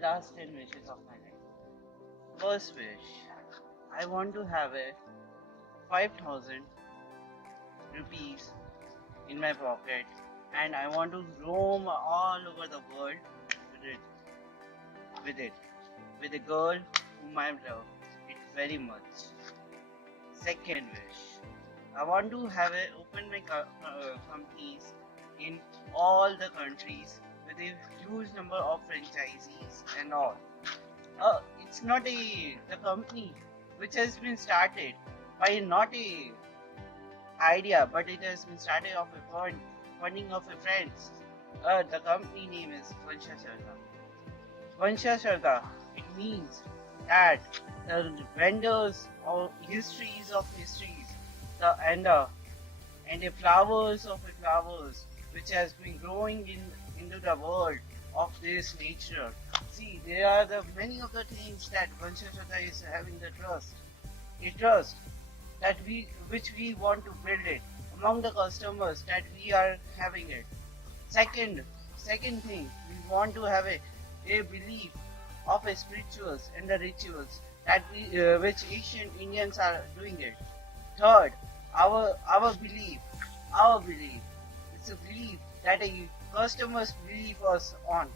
last 10 wishes of my life. First wish, I want to have a 5,000 rupees in my pocket and I want to roam all over the world with it, with it, with a girl whom I love it very much. Second wish, I want to have open my companies in all the countries with a huge number of franchisees and all. It's not the company which has been started by not a idea, but it has been started of a funding of a friends. The company name is Vansha Shardha. Vansha Shardha. It means that the vendors or histories of histories, and the flowers of the flowers which has been growing into the world of this nature. See, there are the many of the things that Vansha Shardha is having the trust. A trust that which we want to build it among the customers that we are having it. Second thing, we want to have a belief of a spirituals and the rituals that which Asian Indians are doing it. Third, our belief, it's a belief that a customers believe us on.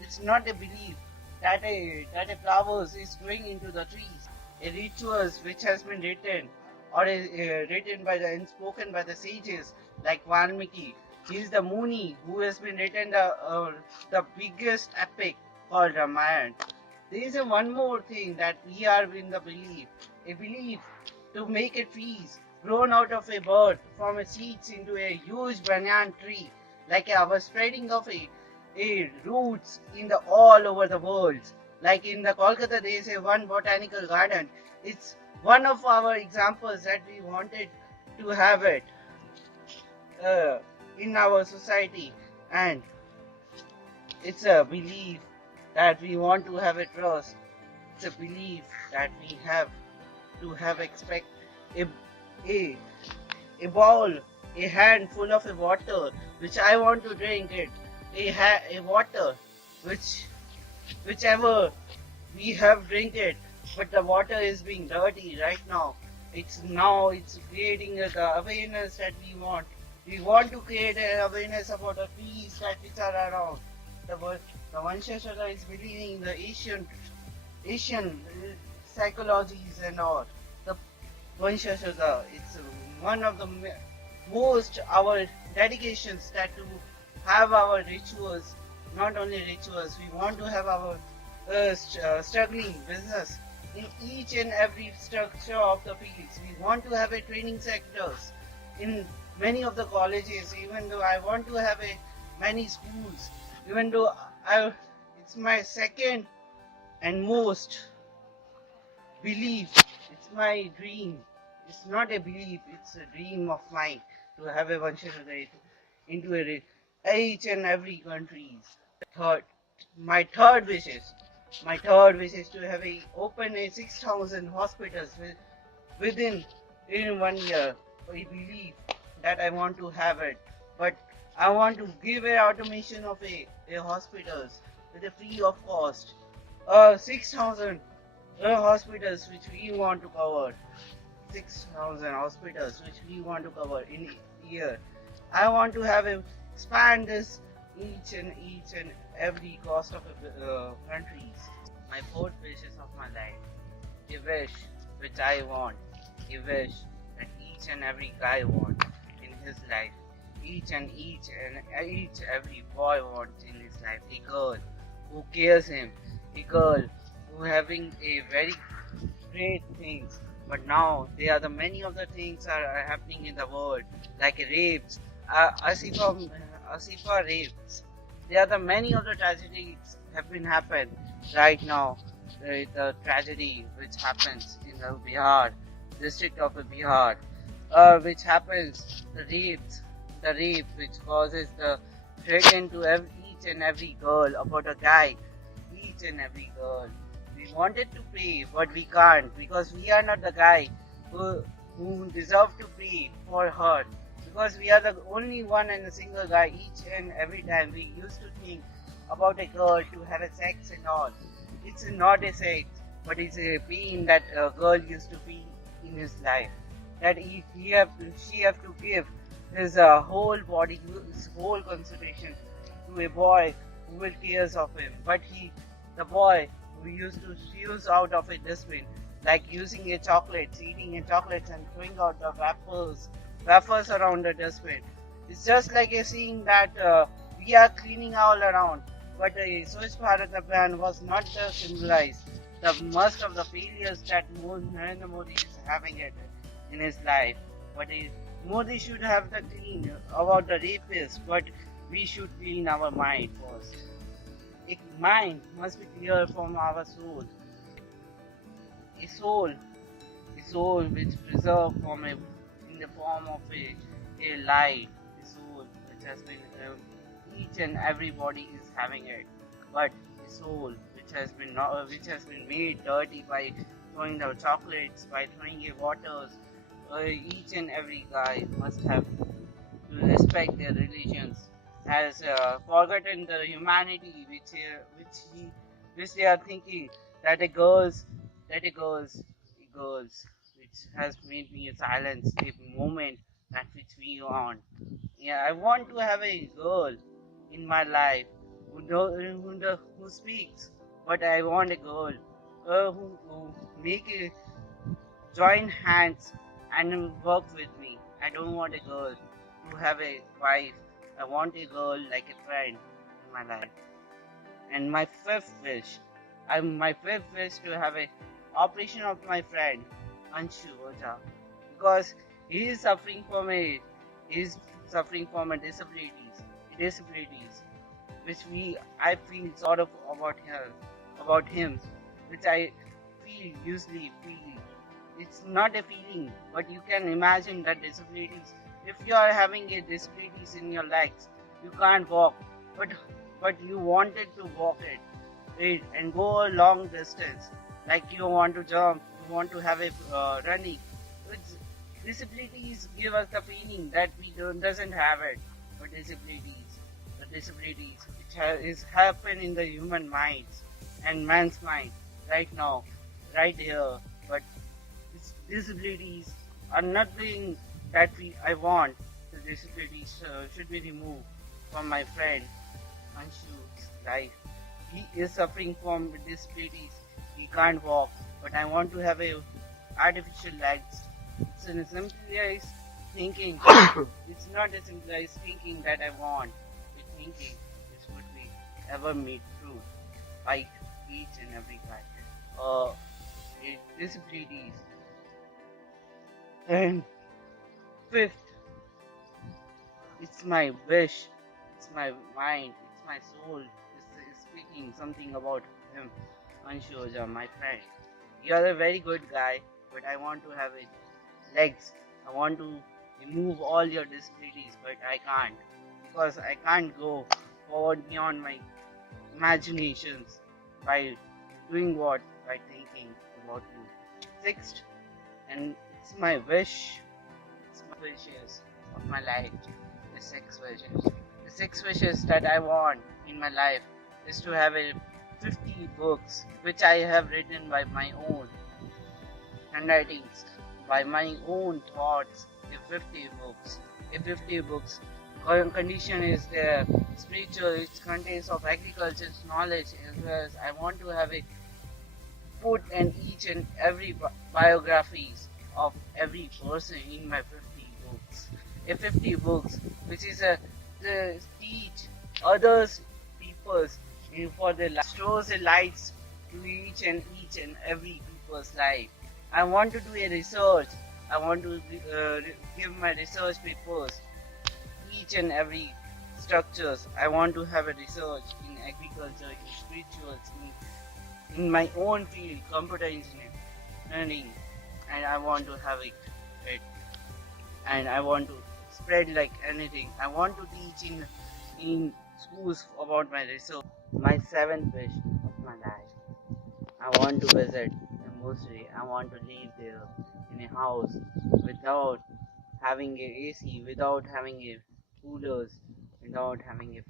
It's not a belief that a flowers is growing into the trees. A rituals which has been written or written by and spoken by the sages like Valmiki. He is the Muni who has been written the biggest epic called Ramayana. There is one more thing that we are in the belief, a belief to make a trees grown out of a bird from a seeds into a huge banyan tree, like our spreading of a roots in the all over the world. Like in the Kolkata, there is a one botanical garden. It's one of our examples that we wanted to have it in our society, and it's a belief that we want to have a trust. It's a belief that we have to have expect a a, a bowl, a hand full of a water which I want to drink it, a water whichever we have drink it, but the water is being dirty right now. It's creating the awareness that we want. We want to create an awareness about the trees that which are around. The Vansha Shardha is believing in the Asian psychologies and all. The Vansha Shardha, it's one of the most our dedications that to have our rituals, not only rituals, we want to have our struggling business in each and every structure of the fields. We want to have a training sectors in many of the colleges, even though I want to have many schools, even though it's my second and most belief, it's my dream. It's not a belief, it's a dream of mine to have a Vansha Shardha into each and every countries. Third, my third wish is to have open a 6,000 hospitals within in 1 year. I believe that I want to have it, but I want to give a automation of a hospitals with a free of cost. 6,000 hospitals which we want to cover. 6,000 hospitals which we want to cover in a year. I want to have expand this each and every cost of countries. My fourth wishes of my life, a wish which I want, a wish that each and every guy wants in his life, each every boy wants in his life, a girl who cares him, a girl who having a very great things. But now there are the many of the things are happening in the world, like rapes, Asifa rapes. There are the many of the tragedies have been happened right now. The tragedy which happens in the Bihar, district of Bihar, which happens, the rape which causes the threaten to each and every girl about a guy, each and every girl. We wanted to pray, but we can't because we are not the guy who deserve to pray for her. Because we are the only one and a single guy each and every time. We used to think about a girl to have a sex and all. It's not a sex, but it's a pain that a girl used to feel in his life. That she have to give his whole body, his whole concentration to a boy who will tears of him. But the boy who used to use out of a dustbin, like using a chocolate, eating a chocolate and throwing out the wafers around the dustbin. It's just like a seeing that we are cleaning all around, but the Swachh Bharat Abhiyan was not just symbolize the most of the failures that Narendra Modi is having it in his life. But Modi should have the clean about the rapists, but we should clean our mind first. A mind must be clear from our soul. A soul, a soul which preserved from in the form of a light. A soul which has been each and everybody is having it, but a soul which has been made dirty by throwing the chocolates, by throwing the waters. Each and every guy must have to respect their religions, has forgotten the humanity which they are thinking that the girls, which has made me silence a moment that which we want. Yeah, I want to have a girl in my life who speaks, but I want a girl who make a join hands and work with me. I don't want a girl to have a wife. I want a girl like a friend in my life. And my fifth wish to have a operation of my friend Anshu Oja, because he is suffering from a disabilities, which I feel sort of about him, which I usually feel. It's not a feeling, but you can imagine that disabilities. If you are having a disabilities in your legs, you can't walk, but you wanted to walk it and go a long distance, like you want to jump, you want to have a running. It's, disabilities give us the feeling that we doesn't have it, but the disabilities which is happen in the human minds and man's mind right now, right here, but disabilities are nothing that I want. The disabilities should be removed from my friend Anshu's life. He is suffering from disabilities. He can't walk, but I want to have a artificial legs. It's a simplified thinking. It's not a simplified thinking that I want. It's thinking this would be ever made true by each and every guy. Disabilities. And fifth, it's my wish, it's my mind, it's my soul is speaking something about him. Anshu Oja, my friend. You are a very good guy, but I want to have legs. I want to remove all your disabilities, but I can't. Because I can't go forward beyond my imaginations by doing what? By thinking about you. Sixth, and it's my wish, it's my wishes of my life. The six wishes. The six wishes that I want in my life is to have 50 books which I have written by my own handwritings, by my own thoughts. A 50 books. A 50 books. Condition is there. Spiritual, it contains of agriculture's knowledge as well as I want to have put in each and every biographies of every person in my 50 books. A 50 books which is to teach others peoples for the shows the lights to each and every people's life. I want to do a research. I want to give my research papers each and every structures. I want to have a research in agriculture, in spirituals, in my own field, computer engineering, and I want to have it, and I want to spread like anything. I want to teach in schools about my research. My seventh wish of my life. I want to visit a monastery. I want to live there in a house without having a AC, without having a coolers, without having a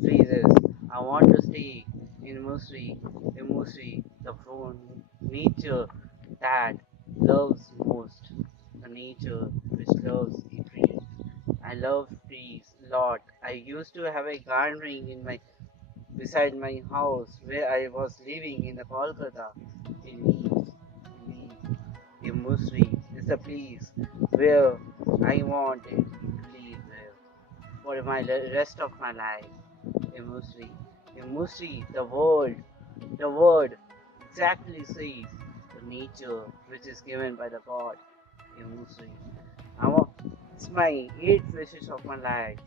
freezers. I want to stay in Musri, the nature that loves most, the nature which loves a tree. I love trees a lot. I used to have a gardening in my beside my house where I was living in the Kolkata. In Musri is the place where I wanted to live for my rest of my life. Emotionally. Emotionally, the word exactly says the nature which is given by the God. Emotionally. I want, it's my 8 wishes of my life.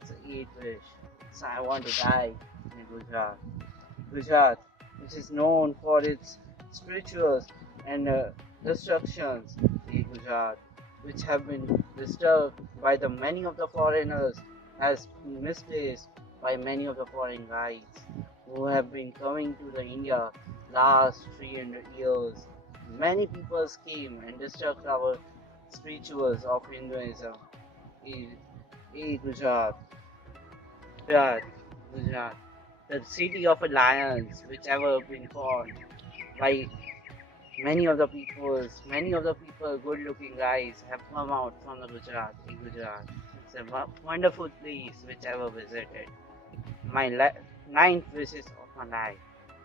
It's an 8 wish. So I want to die in Gujarat. Gujarat, which is known for its spirituals and destructions in Gujarat, which have been disturbed by the many of the foreigners, has been misplaced by many of the foreign guides who have been coming to the India last 300 years. Many peoples came and disturbed our spirituals of Hinduism in Gujarat. Gujarat, Gujarat, the city of lions, which ever been formed by many of the people, good-looking guys have come out from the Gujarat, in Gujarat. It's a wonderful place which ever visited. My ninth wishes of my life.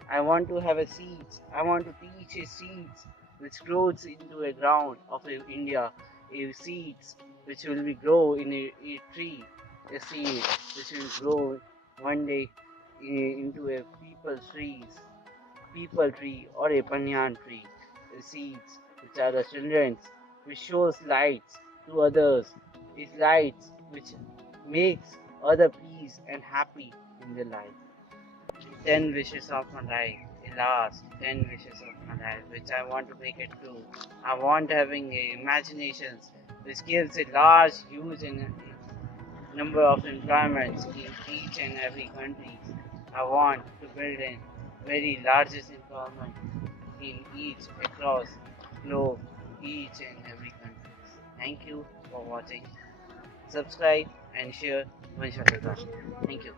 I want to have a seeds. I want to teach a seeds which grows into a ground of India, a seeds which will be grow in a tree, a seed which will grow one day into a people tree or a banyan tree. The seeds which are the children's which shows lights to others, is lights which makes other peace and happy in their life. 10 wishes of my life, the last 10 wishes of my life, which I want to make it true. I want having a imaginations which gives a large, huge number of employments in each and every country. I want to build a very largest employment in each across globe, each and every country. Thank you for watching. Subscribe and share Vansha Shardha. Thank you.